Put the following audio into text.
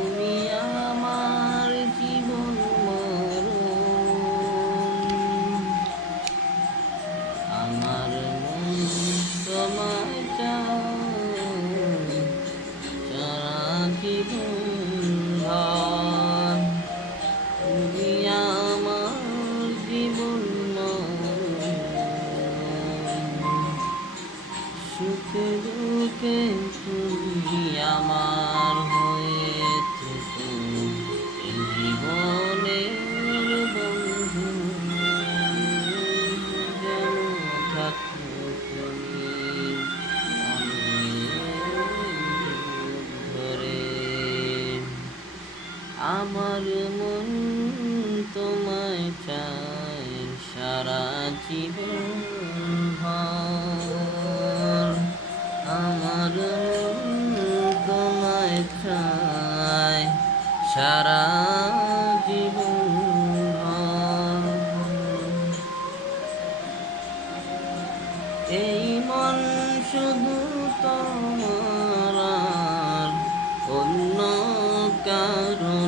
তুমি আমার জীবন আমার মন তোমার জীবন সুখ দুঃখে তুমি আমার আমার মন তোমায় চায় সারা জীবন। আমার মন তোমায় চায় সারা জীবন। এই মন শুধু তোমার অন্য কারণ